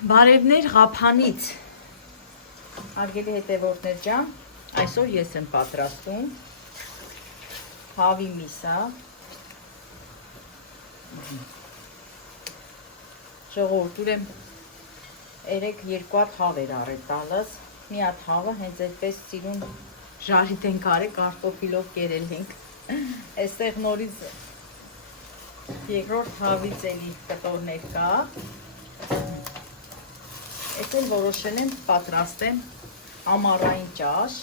Բարևներ Ղափանից, հարգելի հետևորդներ ջան, այսօր ես եմ պատրաստում հավի միսա, ժողովուրդ ուրեմն երկու հատ հավ էր առել տալս, մի հատ հավը հենց այդպես սիրուն ժարիտ ենք արել, կարտոֆիլով կերել ենք, այստեղ նորից երկրորդ հավից էլի կտորներ կա, Ես էլ որոշել եմ պատրաստեմ ամառային ճաշ,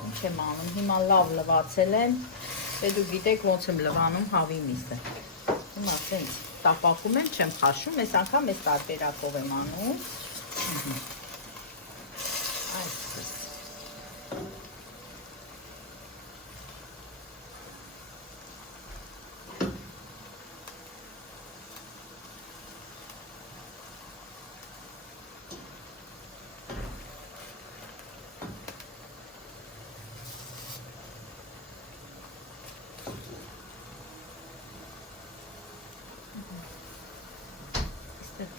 ինչ եմ անում, հիմա լավ լվացել եմ, դու գիտեք ոնց եմ լվանում հավի միսը, հիմա սենց տապակում եմ, չեմ խաշում, ես անգամ ես տարբերակով եմ անում, այսպես,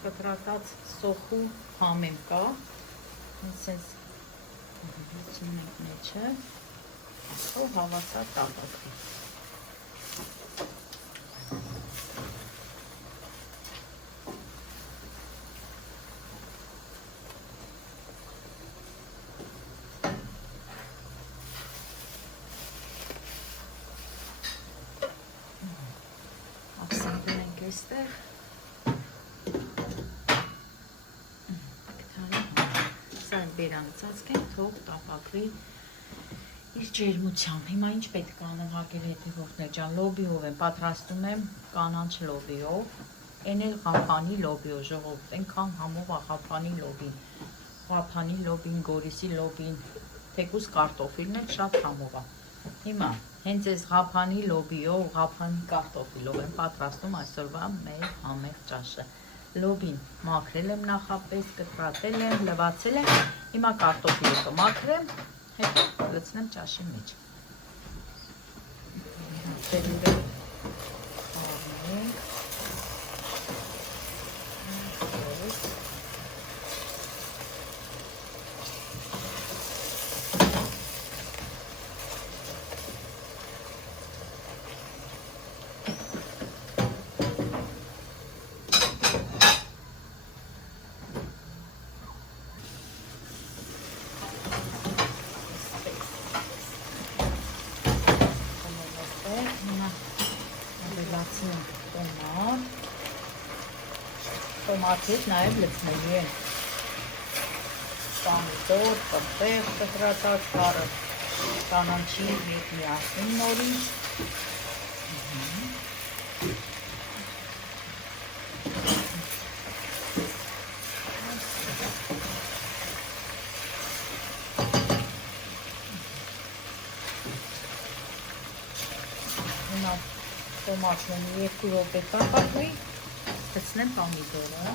կտրատած սոխու համեմ կա, սենց լուծում ենք մեջը, ասով հավացա տապակվի։ Ափսենկում ենք այստեղ, բերանը ծածկենք, թող տապակվի իր ջերմությամբ։ Հիմա ինչ պետք է անեմ հարգելի հետևորդներ ջան, լոբիով եմ, պատրաստում եմ կանաչ լոբիով, այն էլ Ղափանի լոբիով, ժողովուրդ, այնքան համով է Ղափանի լոբին, Ղափանի լոբին, Գորիսի լոբին, թեկուզ կարտոֆիլն էլ շատ համով է։ Հիմա հենց այս Ղափանի լոբիով, Ղափանի կարտոֆիլով եմ պատրաստում այսօրվա մեր համեղ ճաշը։ Լոբին մաքրել եմ նախապես, կտրատել եմ, լվացել եմ, հիմա կարտոֆիլը կմաքրեմ, հետո լցնեմ ճաշի մեջ։ Տոմատից նաև լցնելի են պամիդոր, պտեղ, կտրատած կարը, կանանչի հետ միասին նորից հիմա տոմատն 2 րոպե տապակվի Լցնեմ պամիդորը,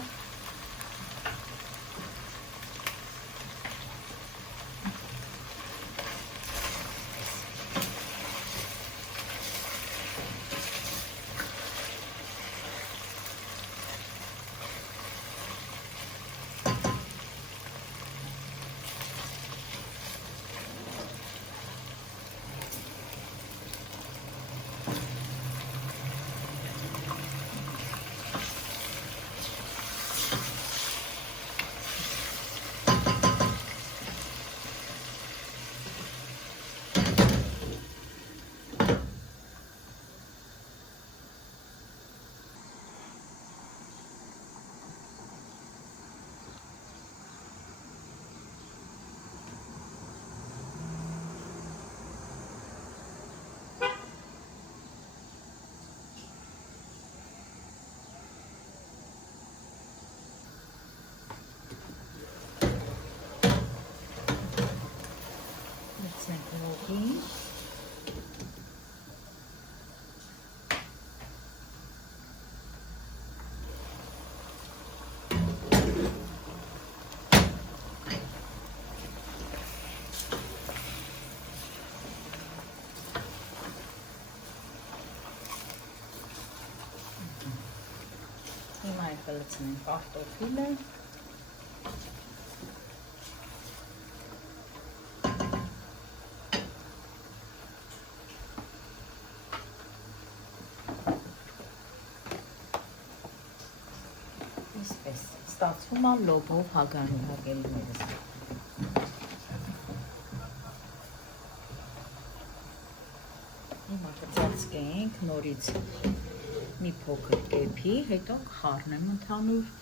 կլցնենք կարտոֆիլը։ Այսպես ստացվում է լոբով հագարու հարգելիներս։ Հիմա կծածկենք նորից մի փոքր կեփի, հետո կխառնեմ ընդհանուր։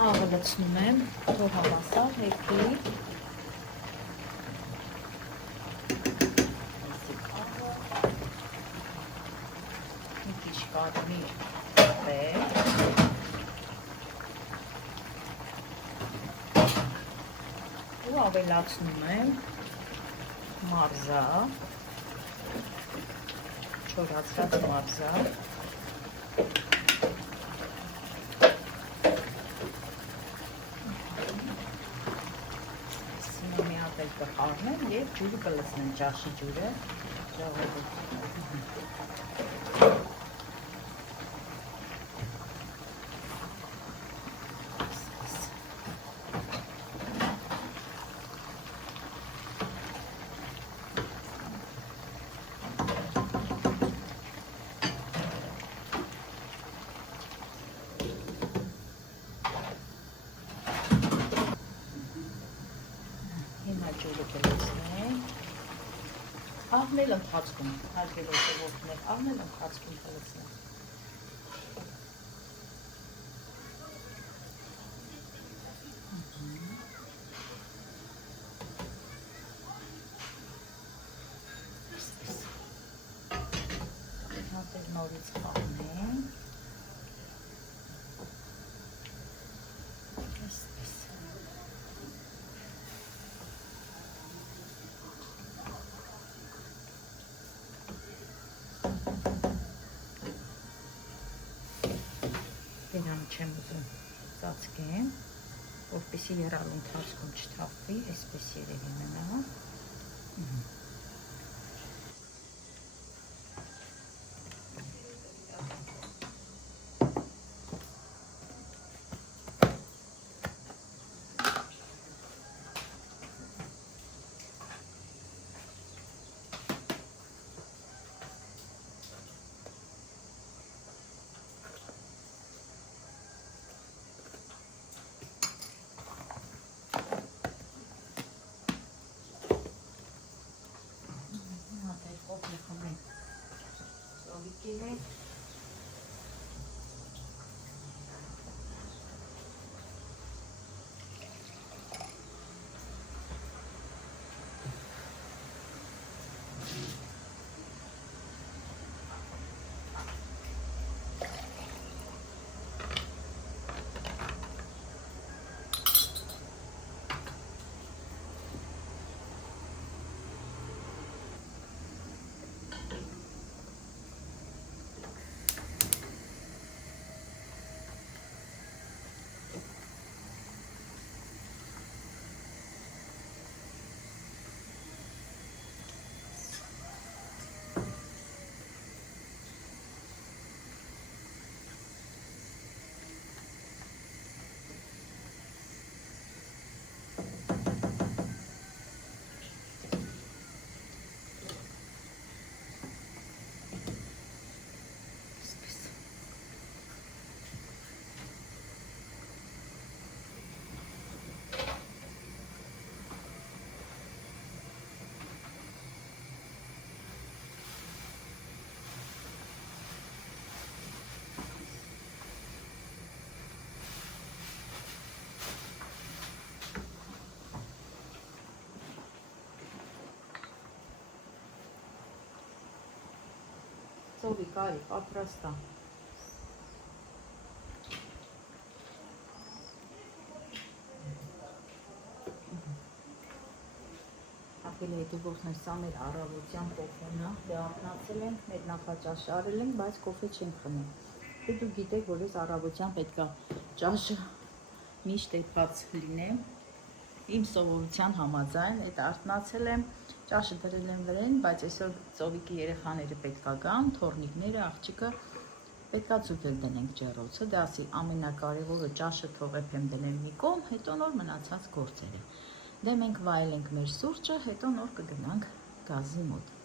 Աղը լցնում եմ, թող հավասար հեքի։ Մի քիչ կարմիր պեպր։ Ու ավելացնում եմ մարզա, չորացած մարզա։ Կխառնեմ և ջուրը կլցնեմ, ճաշի ջուրը, ջուրը կլցնենք, աղմել ընթացքում, հարգելի ժողովուրդներ, աղմել ընթացքում կլցնենք։ Հատեր նորից խաղնենք։ Դերանը չեմ ուզում ծածկեմ, որպեսզի եռալու ընթացքում չթափվի, այսպես երևի մնա։ Ծովիկ, արի, պատրաստա։ Հակել հետևորդներ, սա մեր առավոտյան կոֆեն է, դե արթնացել ենք, մեր նախաճաշը արել ենք, բայց կոֆե չենք խմում։ Դե դու գիտեք, որ ես առավոտյան պետք է ճաշը միշտ այդված լինեմ, իմ սովորության համաձայն, այդ արթնացել եմ, ճաշը դրել եմ վրեն, բայց այսօր ծովիկի երեխաները պետք է գան, թորնիկները, աղջիկը, պետք է ցույց դնենք ջեռոցը, դա ասի ամենակարևորը ճաշը թողեմ դնել մի կողմ, հետո նոր մնացած գործերը։ Դե մենք վայելենք մեր սուրճը, հետո նոր կգնանք գազի մոտ։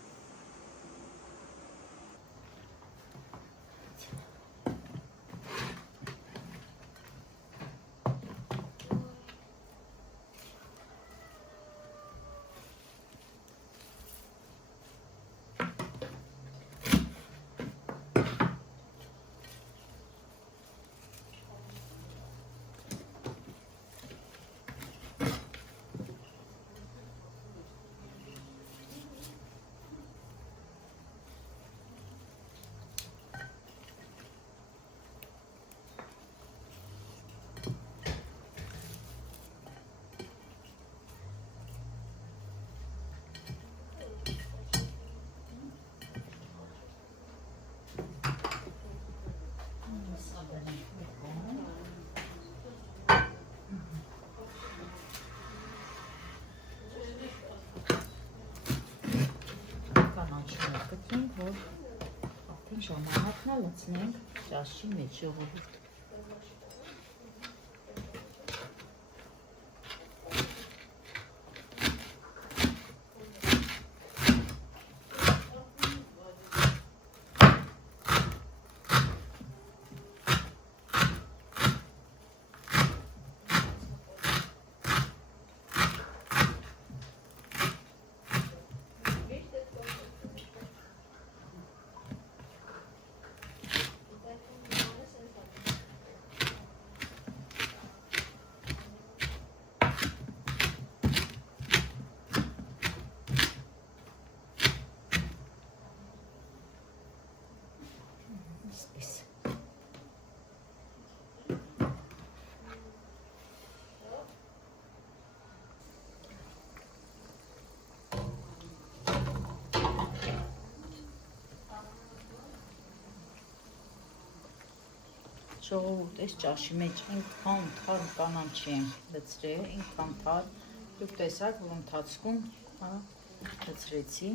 Որ արդեն ժամանակն է լցնենք ճաշի մեջ ժողովուրդ։ Ժողովուրդ, այս ճաշի մեջ ինքան թարմ կանանչի եմ լցրել, ինքան թարմ, դուք տեսաք, որ ընթացքում լցրեցի։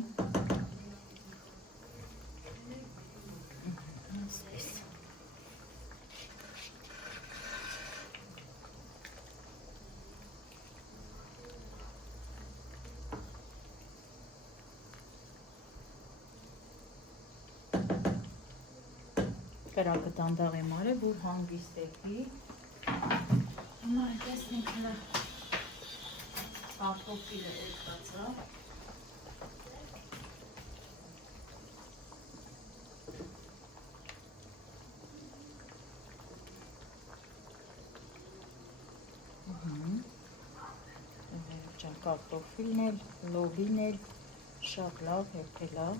Կրակը դանդաղ եմ արել, որ հանգիստ եկի։ Հիմա տեսնենք հլը կարտոֆիլը եկածա։ Կարտոֆիլն էլ, լոբին էլ, շատ լավ, հերթել է։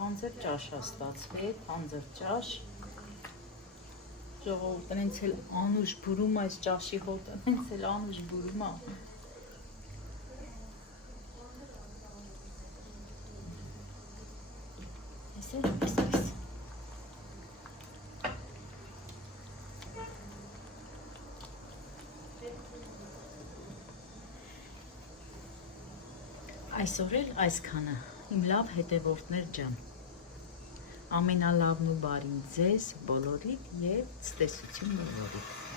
Թանձր ճաշ է ստացվել, թանձր ճաշ։ Ժողովուրդ, հենց էլ անուշ բուրում է այս ճաշի հոտը, հենց էլ անուշ բուրում է։ Այսօր էլ այսքանը, իմ լավ հետևորդներ ջան, ամենալավն ու բարին ձեզ բոլորիդ և ցտեսություն բոլորիդ։